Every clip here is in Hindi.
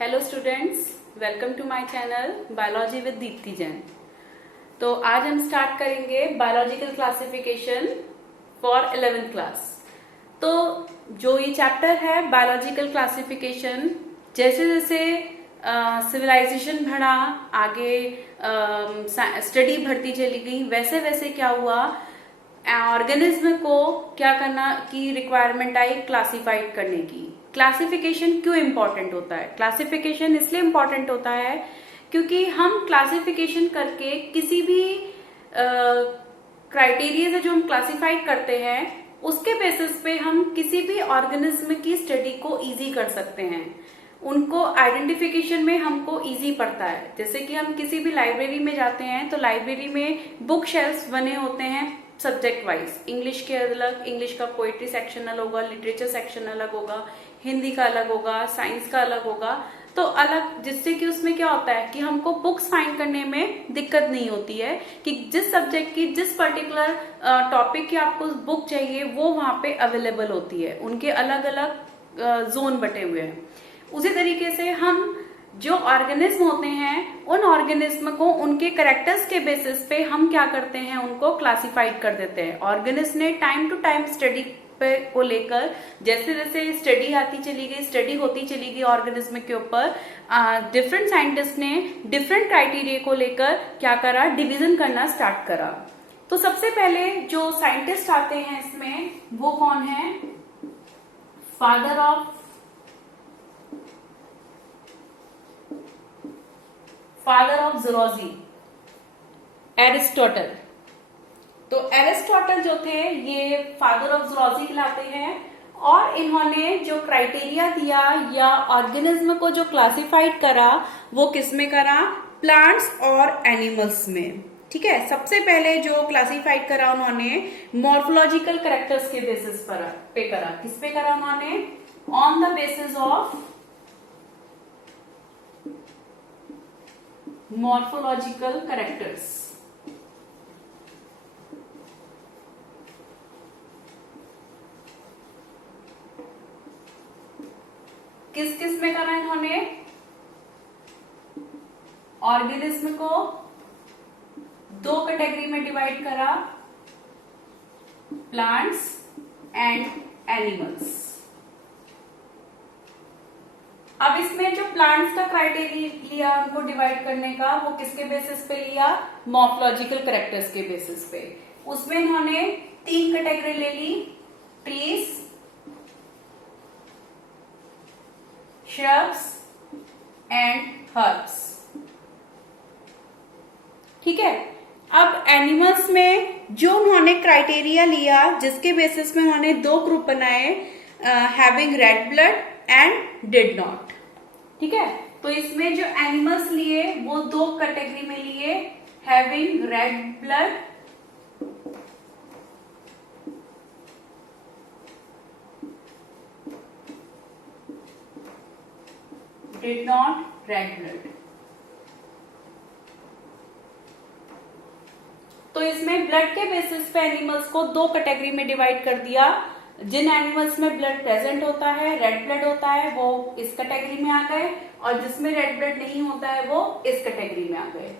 Hello students, welcome to my channel biology with Deepti Jain. तो आज हम स्टार्ट करेंगे biological classification for 11th class. तो जो ये चैप्टर है बायोलॉजिकल क्लासिफिकेशन, जैसे जैसे सिविलाइजेशन बढ़ा, आगे स्टडी बढ़ती चली गई, वैसे वैसे क्या हुआ, ऑर्गेनिज्म को क्या करना की रिक्वायरमेंट आई क्लासिफाइड करने की। क्लासिफिकेशन क्यों इम्पोर्टेंट होता है? क्लासिफिकेशन इसलिए इम्पोर्टेंट होता है क्योंकि हम क्लासिफिकेशन करके किसी भी क्राइटेरिया से जो हम क्लासिफाइड करते हैं उसके बेसिस पे हम किसी भी ऑर्गेनिज्म की स्टडी को इजी कर सकते हैं। उनको आइडेंटिफिकेशन में हमको इजी पड़ता है। जैसे कि हम किसी भी लाइब्रेरी में जाते हैं तो लाइब्रेरी में बुक शेल्फ्स बने होते हैं सब्जेक्ट वाइज। इंग्लिश के अलग, इंग्लिश का पोएट्री सेक्शन अलग होगा, लिटरेचर सेक्शन अलग होगा, हिंदी का अलग होगा, साइंस का अलग होगा, तो अलग, जिससे कि उसमें क्या होता है कि हमको बुक्स फाइंड करने में दिक्कत नहीं होती है कि जिस सब्जेक्ट की, जिस पर्टिकुलर टॉपिक की आपको बुक चाहिए वो वहां पे अवेलेबल होती है। उनके अलग अलग जोन बटे हुए हैं। उसी तरीके से हम जो ऑर्गेनिज्म होते हैं उन ऑर्गेनिज्म को उनके कैरेक्टर्स के बेसिस पे हम क्या करते हैं, उनको क्लासिफाइड कर देते हैं। ऑर्गेनिज्म ने टाइम टू टाइम स्टडी पे को लेकर जैसे जैसे स्टडी आती चली गई, स्टडी होती चली गई ऑर्गेनिज्म के ऊपर, डिफरेंट साइंटिस्ट ने डिफरेंट क्राइटेरिया को लेकर क्या करा, डिवीजन करना स्टार्ट करा। तो सबसे पहले जो साइंटिस्ट आते हैं इसमें वो कौन है? Father of zoology, Aristotle. तो एरिस्टोटल जो थे ये फादर ऑफ ज़ूलॉजी कहलाते हैं और इन्होंने जो क्राइटेरिया दिया या ऑर्गेनिज्म को जो क्लासिफाइड करा वो किस में करा? प्लांट्स और एनिमल्स में। ठीक है, सबसे पहले जो क्लासिफाइड करा उन्होंने मॉर्फोलॉजिकल कैरेक्टर्स के बेसिस पे करा। किस पे करा उन्होंने? On the basis of morphological characters. किस किस में करा इन्होंने? ऑर्गेनिज्म को दो कैटेगरी में डिवाइड करा, प्लांट्स एंड एनिमल्स। अब इसमें जो प्लांट्स का क्राइटेरिया लिया उनको डिवाइड करने का, वो किसके बेसिस पे लिया? मॉर्फोलॉजिकल कैरेक्टर्स के बेसिस पे। उसमें इन्होंने 3 कैटेगरी ले ली, ट्रीज, shrubs एंड हर्ब्स। ठीक है, अब एनिमल्स में जो उन्होंने क्राइटेरिया लिया जिसके बेसिस में उन्होंने 2 ग्रुप बनाए, having red blood and did not. ठीक है, तो इसमें जो एनिमल्स लिए वो 2 कैटेगरी में लिए, having red blood did not red blood. तो इसमें ब्लड के बेसिस पे एनिमल्स को 2 कैटेगरी में डिवाइड कर दिया। जिन एनिमल्स में ब्लड प्रेजेंट होता है, रेड ब्लड होता है, वो इस कैटेगरी में आ गए, और जिसमें रेड ब्लड नहीं होता है वो इस कैटेगरी में आ गए।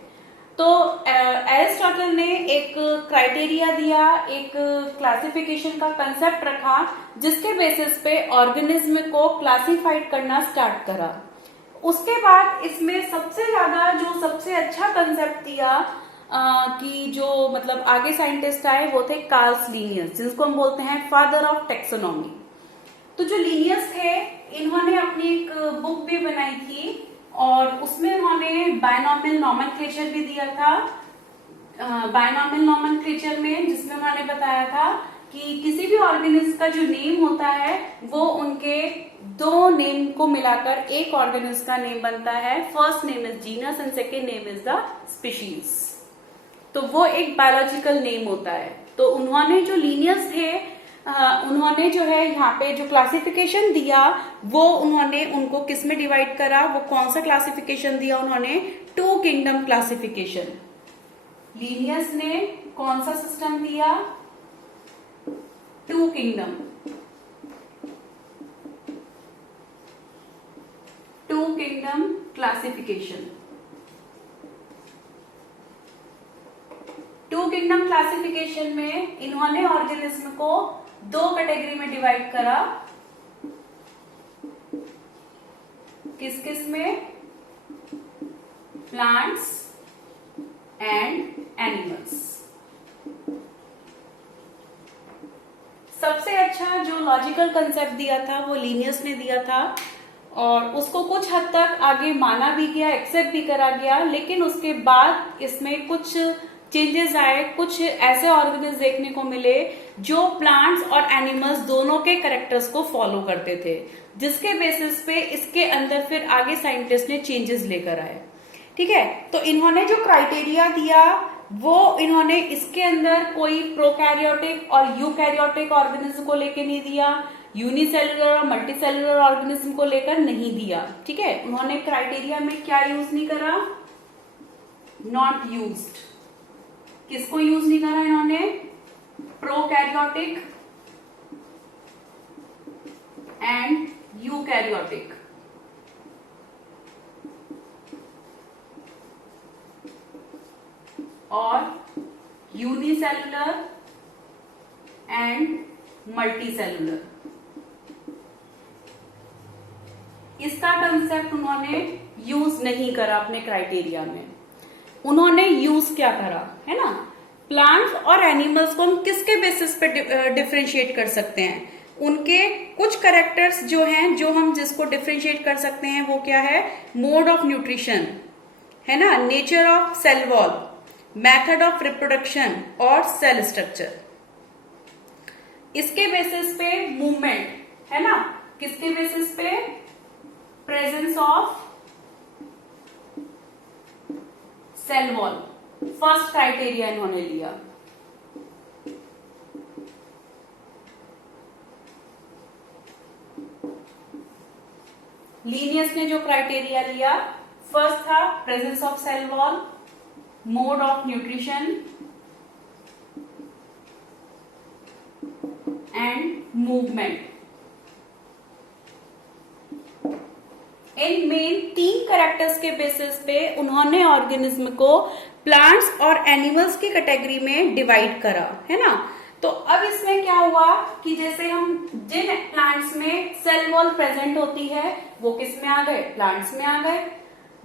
तो एरिस्टोटल ने एक क्राइटेरिया दिया, एक क्लासिफिकेशन का कंसेप्ट रखा जिसके बेसिस पे ऑर्गेनिज्म को क्लासिफाइड करना स्टार्ट करा। उसके बाद इसमें सबसे ज्यादा जो सबसे अच्छा कंसेप्ट दिया कि जो मतलब आगे साइंटिस्ट आए वो थे कार्ल लिनियस, जिसको हम बोलते हैं फादर ऑफ टेक्सोनॉमी। तो जो लिनियस थे इन्होंने अपनी एक बुक भी बनाई थी और उसमें उन्होंने बायनॉमियल नोमेनक्लेचर भी दिया था। बायनॉमियल नोमेनक्लेचर में जिसमें उन्होंने बताया था कि किसी भी ऑर्गेनिज्म का जो नेम होता है वो उनके 2 नेम को मिलाकर एक ऑर्गेनिज्म का नेम बनता है। First name is genus and second name is the species. तो वो एक बायोलॉजिकल नेम होता है। तो उन्होंने जो लीनियस थे उन्होंने जो है यहाँ पे जो क्लासिफिकेशन दिया वो उन्होंने उनको किस में डिवाइड करा? वो कौन सा क्लासिफिकेशन दिया उन्होंने? 2 किंगडम क्लासिफिकेशन। लीनियस ने कौन सा सिस्टम दिया? 2 kingdom. Two kingdom classification. Two kingdom classification में इन्होंने ऑर्गेनिज्म को दो कैटेगरी में डिवाइड करा। किस किस में? Plants and animals. सबसे अच्छा जो लॉजिकल कंसेप्ट दिया था वो लीनियस ने दिया था और उसको कुछ हद तक आगे माना भी गया, एक्सेप्ट भी करा गया, लेकिन उसके बाद इसमें कुछ चेंजेस आए। कुछ ऐसे ऑर्गेनिज्म देखने को मिले जो प्लांट्स और एनिमल्स दोनों के कैरेक्टर्स को फॉलो करते थे, जिसके बेसिस पे इसके अंदर फिर आगे साइंटिस्ट ने चेंजेस लेकर आए। ठीक है, तो इन्होंने जो क्राइटेरिया दिया वो इन्होंने इसके अंदर कोई प्रोकैरियोटिक और यूकैरियोटिक ऑर्गेनिज्म को लेकर नहीं दिया, यूनिसेलुलर और मल्टीसेलुलर ऑर्गेनिज्म को लेकर नहीं दिया। ठीक है, उन्होंने क्राइटेरिया में क्या यूज नहीं करा? Not used. किसको यूज नहीं करा इन्होंने? Prokaryotic and eukaryotic. और यूनिसेलुलर एंड मल्टीसेलुलर। इसका कंसेप्ट उन्होंने यूज नहीं करा अपने क्राइटेरिया में। उन्होंने यूज क्या करा है ना, प्लांट्स और एनिमल्स को हम किसके बेसिस पे डिफरेंशिएट कर सकते हैं? उनके कुछ कैरेक्टर्स जो हैं, जो हम जिसको डिफरेंशिएट कर सकते हैं वो क्या है? मोड ऑफ न्यूट्रिशन है ना, nature of cell wall, method of reproduction और सेल स्ट्रक्चर। इसके बेसिस पे मूवमेंट है ना, किसके बेसिस पे? Presence of cell wall. First criteria इन्होंने लिया। लीनियस ने जो क्राइटेरिया लिया, फर्स्ट था presence of cell wall, mode of nutrition and movement. इन मेन तीन कैरेक्टर्स के बेसिस पे उन्होंने ऑर्गेनिज्म को प्लांट्स और एनिमल्स की कैटेगरी में डिवाइड करा है ना। तो अब इसमें क्या हुआ कि जैसे हम जिन प्लांट्स में सेल वॉल प्रेजेंट होती है वो किस में आ गए? प्लांट्स में आ गए।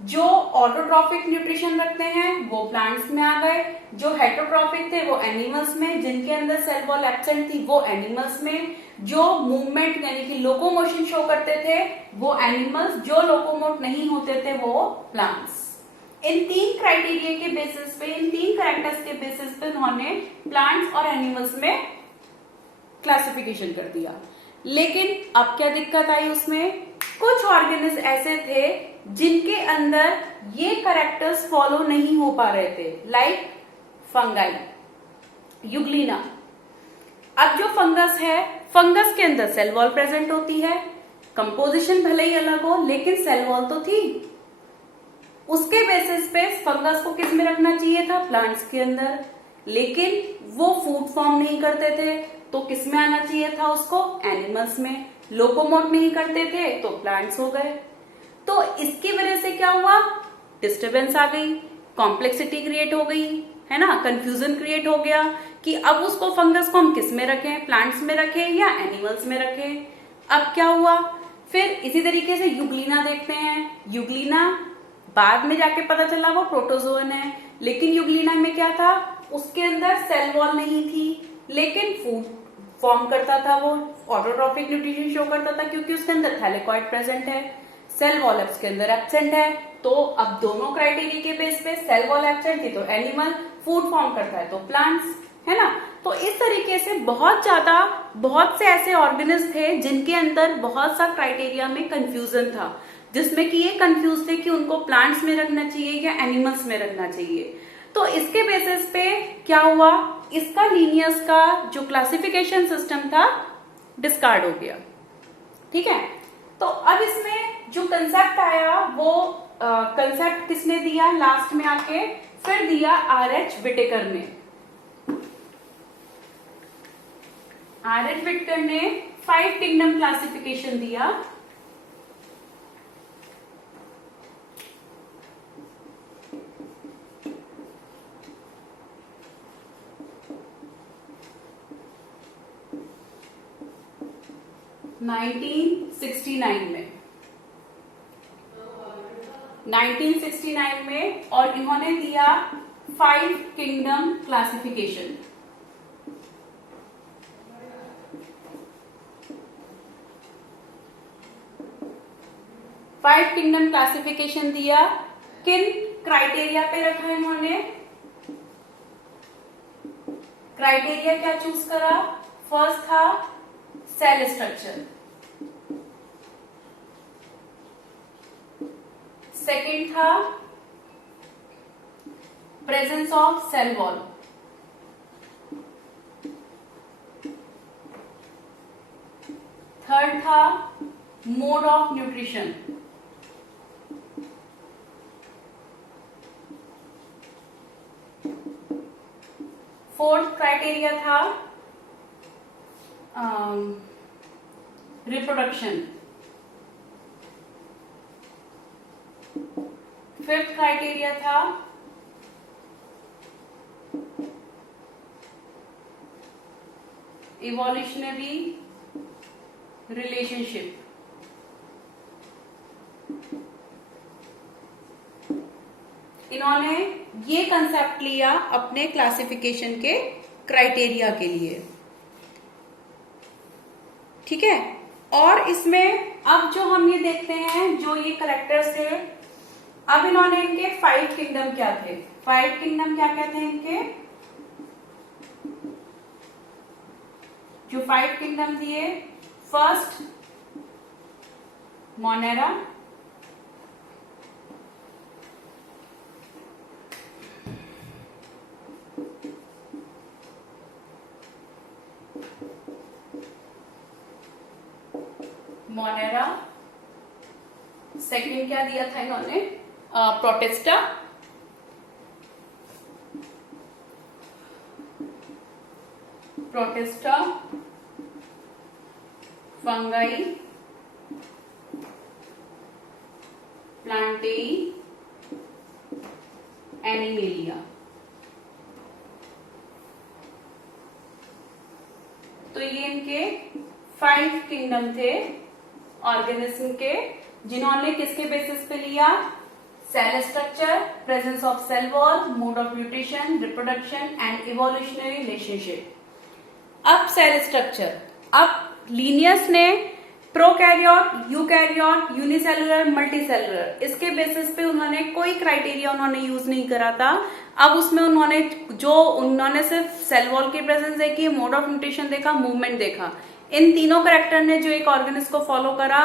जो ऑटोट्रॉफिक न्यूट्रिशन रखते हैं वो प्लांट्स में आ गए। जो हेटरोट्रॉफिक थे वो एनिमल्स में, जिनके अंदर सेल वॉल एब्सेंट थी वो एनिमल्स में। जो मूवमेंट यानी कि लोकोमोशन शो करते थे वो एनिमल्स, जो लोकोमोट नहीं होते थे वो प्लांट्स। इन तीन क्राइटेरिया के बेसिस पे, इन तीन कैरेक्टर्स के बेसिस पे उन्होंने प्लांट्स और एनिमल्स में क्लासिफिकेशन कर दिया। लेकिन अब क्या दिक्कत आई उसमें? कुछ ऑर्गेनिज्म ऐसे थे जिनके अंदर ये कैरेक्टर्स फॉलो नहीं हो पा रहे थे, लाइक फंगाई, यूग्लिना। अब जो फंगस है, फंगस के अंदर सेल वॉल प्रेजेंट होती है, कंपोजिशन भले ही अलग हो लेकिन सेल वॉल तो थी। उसके बेसिस पे फंगस को किस में रखना चाहिए था? प्लांट्स के अंदर। लेकिन वो फूड फॉर्म नहीं करते थे तो किस में आना चाहिए था उसको? एनिमल्स में। लोकोमोट नहीं करते थे तो प्लांट्स हो गए। तो इसकी वजह से क्या हुआ? डिस्टरबेंस आ गई, कॉम्प्लेक्सिटी क्रिएट हो गई है ना, कंफ्यूजन क्रिएट हो गया कि अब उसको फंगस को हम किस में रखें? प्लांट्स में रखें या एनिमल्स में रखें? अब क्या हुआ? फिर इसी तरीके से यूग्लिना देखते हैं। यूग्लिना बाद में जाके पता चला वो प्रोटोजोन है, लेकिन यूग्लिना में क्या था? उसके अंदर सेल वॉल नहीं थी लेकिन फूड फॉर्म करता था, वो ऑटोट्रॉफिक न्यूट्रिशन शो करता था क्योंकि उसके अंदर थैलेकॉइड प्रेजेंट है, सेल वॉल उसके अंदर एब्सेंट है। तो अब दोनों क्राइटेरिया के बेस पे सेल वॉल एब्सेंट थी तो एनिमल, फूड फॉर्म करता है तो प्लांट्स है ना। तो इस तरीके से बहुत से ऐसे ऑर्गेनिज्म थे जिनके अंदर बहुत सा क्राइटेरिया में कंफ्यूजन था, जिसमें कि ये कंफ्यूज थे कि उनको प्लांट्स में रखना चाहिए या एनिमल्स में रखना चाहिए। तो इसके बेसिस पे क्या हुआ? इसका लीनियस का जो क्लासिफिकेशन सिस्टम था डिस्कार्ड हो गया। ठीक है, तो अब इसमें जो कंसेप्ट आया वो कंसेप्ट किसने दिया लास्ट में आके? फिर दिया आर.एच. विटेकर ने। आर.एच. विटेकर ने 5 किंगडम क्लासिफिकेशन दिया। 1969 में 1969 में, और इन्होंने दिया 5 kingdom classification. Five kingdom classification दिया। किन क्राइटेरिया पे रखा इन्होंने? क्राइटेरिया क्या चूज करा? फर्स्ट था सेल स्ट्रक्चर, सेकेंड था presence of cell wall, third था mode of nutrition, fourth criteria था रिप्रोडक्शन, फिफ्थ क्राइटेरिया था इवोल्यूशनरी रिलेशनशिप। इन्होंने ये कंसेप्ट लिया अपने क्लासिफिकेशन के क्राइटेरिया के लिए, ठीक है। और इसमें अब जो हम ये देखते हैं, जो ये करेक्टर्स थे, अब इन्होंने इनके 5 किंगडम क्या थे? 5 किंगडम क्या क्या थे इनके? जो 5 किंगडम दिए, फर्स्ट मोनेरा, सेकंड क्या दिया था इन्होंने? Protista, fungi, Plantae, Animalia. तो ये इनके 5 किंगडम थे ऑर्गेनिज्म के, जिन्होंने किसके बेसिस पे लिया? Cell structure, presence of cell wall, mode of nutrition, reproduction and evolutionary relationship. अब सेल स्ट्रक्चर, अब लीनियस ने प्रोकैरियोट, यूकैरियोट, यूनिसेलुलर, मल्टीसेलुलर, इसके बेसिस पे उन्होंने कोई क्राइटेरिया उन्होंने यूज नहीं करा था। अब उसमें उन्होंने सिर्फ सेल वॉल की प्रेजेंस देखी, मोड ऑफ न्यूट्रिशन देखा, मूवमेंट देखा। इन तीनों करेक्टर ने जो एक ऑर्गेनिज्म को फॉलो करा,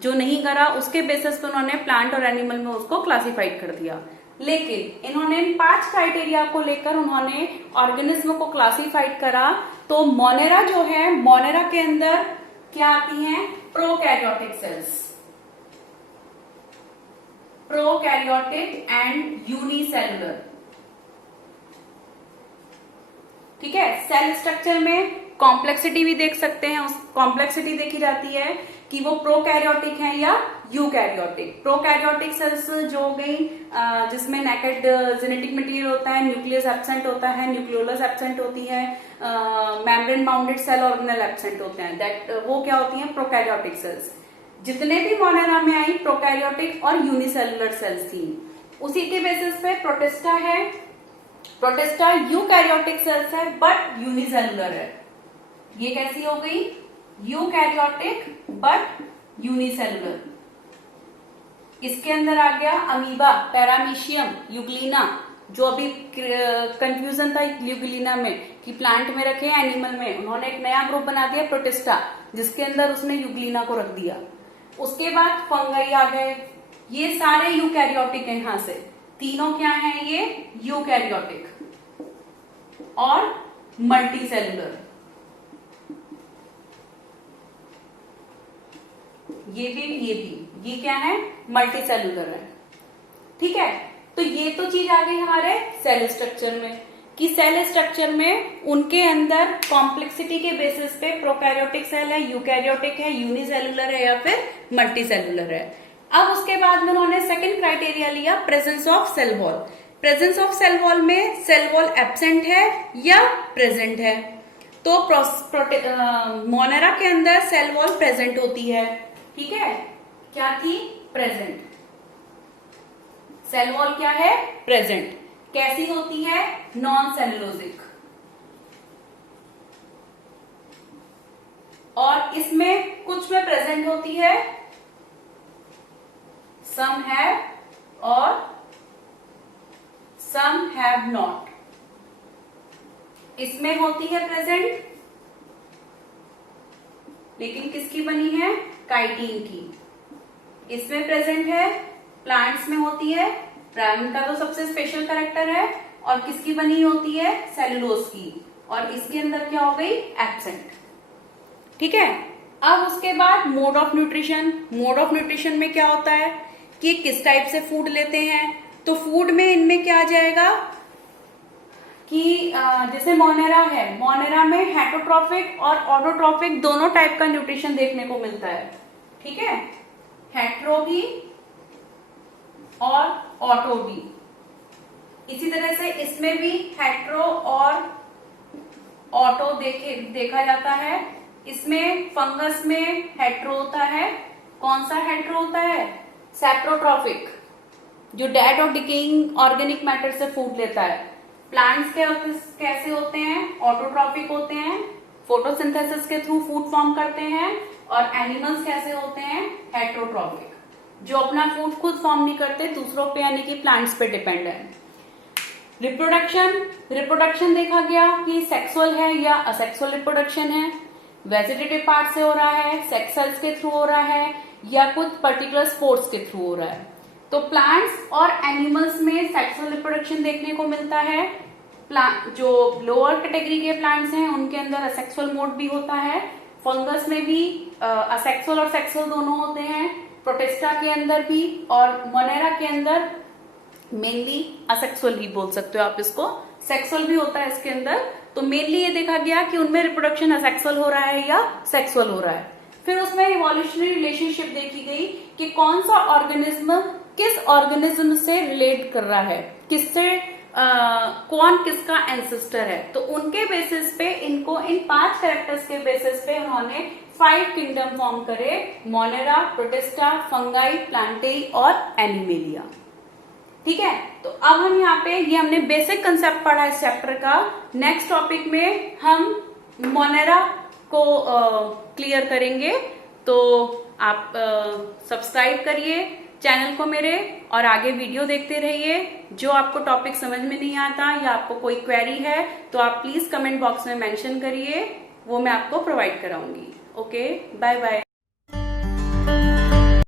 जो नहीं करा, उसके बेसिस पे उन्होंने प्लांट और एनिमल में उसको क्लासिफाइड कर दिया। लेकिन इन्होंने इन 5 क्राइटेरिया को लेकर उन्होंने ऑर्गेनिज्म को क्लासिफाइड करा। तो मोनेरा जो है, मोनेरा के अंदर क्या आती हैं? Prokaryotic sales, prokaryotic and unicellular, ठीक है। सेल स्ट्रक्चर में कॉम्प्लेक्सिटी भी देख सकते हैं, उस कॉम्प्लेक्सिटी देखी जाती है कि वो प्रोकैरियोटिक है या यूकैरियोटिक। प्रोकैरियोटिक सेल्स जो हो गई जिसमें नेकेड जेनेटिक मटेरियल होता है, न्यूक्लियस एब्सेंट होता है, न्यूक्लियोलस एब्सेंट होती है, membrane bounded cell organelle absent होते हैं, दैट वो क्या होती हैं? Prokaryotic cells. जितने भी मोनेरा में आई प्रोकैरियोटिक और यूनिसेलुलर सेल्स थी। उसी के बेसिस पे प्रोटिस्टा है। प्रोटिस्टा यूकैरियोटिक सेल्स है बट यूनिसेलुलर है। ये कैसी हो गई? Eukaryotic but unicellular. इसके अंदर आ गया अमीबा, पैरामीशियम, यूग्लिना, जो अभी कंफ्यूजन था यूग्लिना में कि प्लांट में रखे एनिमल में, उन्होंने एक नया ग्रुप बना दिया प्रोटिस्टा, जिसके अंदर उसने यूग्लिना को रख दिया। उसके बाद फंगाई आ गए, ये सारे यूकैरियोटिक है। यहां से तीनों क्या हैं? ये यूकैरियोटिक और मल्टीसेलुलर। ये भी क्या है? मल्टीसेलुलर है, ठीक है। तो ये तो चीज आ गई हमारे सेल स्ट्रक्चर में, कि सेल स्ट्रक्चर में उनके अंदर कॉम्प्लेक्सिटी के बेसिस पे प्रोकैरियोटिक सेल है, यूकैरियोटिक है, यूनिसेलुलर है या फिर मल्टीसेलुलर है। अब उसके बाद में उन्होंने सेकंड क्राइटेरिया लिया, presence of cell wall. Presence of cell wall में सेल वॉल एब्सेंट है या प्रेजेंट है? तो मोनेरा के अंदर सेल वॉल प्रेजेंट होती है, ठीक है, क्या थी, प्रेजेंट। सेल वॉल क्या है, प्रेजेंट। कैसी होती है, नॉन सेलुलोजिक। और इसमें कुछ में प्रेजेंट होती है, सम हैव और सम हैव नॉट। इसमें होती है प्रेजेंट, लेकिन किसकी बनी है, काइटिन की। इसमें प्रेजेंट है, प्लांट्स में होती है, प्लांट का तो सबसे स्पेशल कैरेक्टर है, और किसकी बनी होती है, सेलुलोज की, और इसके अंदर क्या हो गई, एब्सेंट। ठीक है। अब उसके बाद mode of nutrition. Mode of nutrition में क्या होता है कि किस टाइप से फूड लेते हैं, तो फूड में इनमें क्या आ जाएगा कि जैसे मोनेरा है, मोनेरा में हेटरोट्रॉफिक और ऑटोट्रॉफिक दोनों टाइप का न्यूट्रिशन देखने को मिलता है, ठीक है, हेट्रो भी और ऑटो भी। इसी तरह से इसमें भी हेट्रो और ऑटो देखा जाता है। इसमें फंगस में हेट्रो होता है, कौन सा हेट्रो होता है, सैप्रोट्रॉफिक, जो डेड और डिकेइंग ऑर्गेनिक मैटर से फूड लेता है। प्लांट्स कैसे होते हैं, ऑटोट्रॉफिक होते हैं, फोटोसिंथेसिस के थ्रू फूड फॉर्म करते हैं। और एनिमल्स कैसे होते हैं, हेट्रोट्रॉफिक, जो अपना फूड खुद फॉर्म नहीं करते, दूसरों पे यानी कि प्लांट्स पे डिपेंड है। रिप्रोडक्शन देखा गया कि सेक्सुअल है या असेक्सुअल रिप्रोडक्शन है, वेजिटेटिव पार्ट से हो रहा है, सेक्स सेल्स के थ्रू हो रहा है, या कुछ पर्टिकुलर स्पोर्ट्स के थ्रू हो रहा है। तो प्लांट्स और एनिमल्स में सेक्सुअल रिप्रोडक्शन देखने को मिलता है। जो लोअर कैटेगरी के प्लांट्स हैं उनके अंदर असेक्सुअल मोड भी होता है। फंगस में भी असेक्सुअल और सेक्सुअल दोनों होते हैं, प्रोटिस्टा के अंदर भी, और मोनेरा के अंदर मेनली असेक्सुअल ही बोल सकते हो आप इसको, सेक्सुअल भी होता है इसके अंदर। तो मेनली ये देखा गया कि उनमें रिप्रोडक्शन असेक्सुअल हो रहा है या सेक्सुअल हो रहा है। फिर उसमें इवोल्यूशनरी रिलेशनशिप देखी गई कि कौन सा ऑर्गेनिज्म किस ऑर्गेनिज्म से रिलेट कर रहा है, किससे कौन किसका एंसेस्टर है। तो उनके बेसिस पे इनको इन 5 कैरेक्टर्स के बेसिस पे उन्होंने 5 किंगडम फॉर्म करे, मोनेरा, प्रोटिस्टा, फंगाई, प्लांटेई और एनिमेलिया। ठीक है। तो अब हम यहाँ पे ये हमने बेसिक कंसेप्ट पढ़ा इस चैप्टर का। नेक्स्ट टॉपिक में हम मोनेरा को क्लियर करेंगे। तो आप सब्सक्राइब करिए चैनल को मेरे और आगे वीडियो देखते रहिए। जो आपको टॉपिक समझ में नहीं आता या आपको कोई क्वेरी है तो आप प्लीज कमेंट बॉक्स में मेंशन करिए, वो मैं आपको प्रोवाइड कराऊंगी। Okay, bye bye.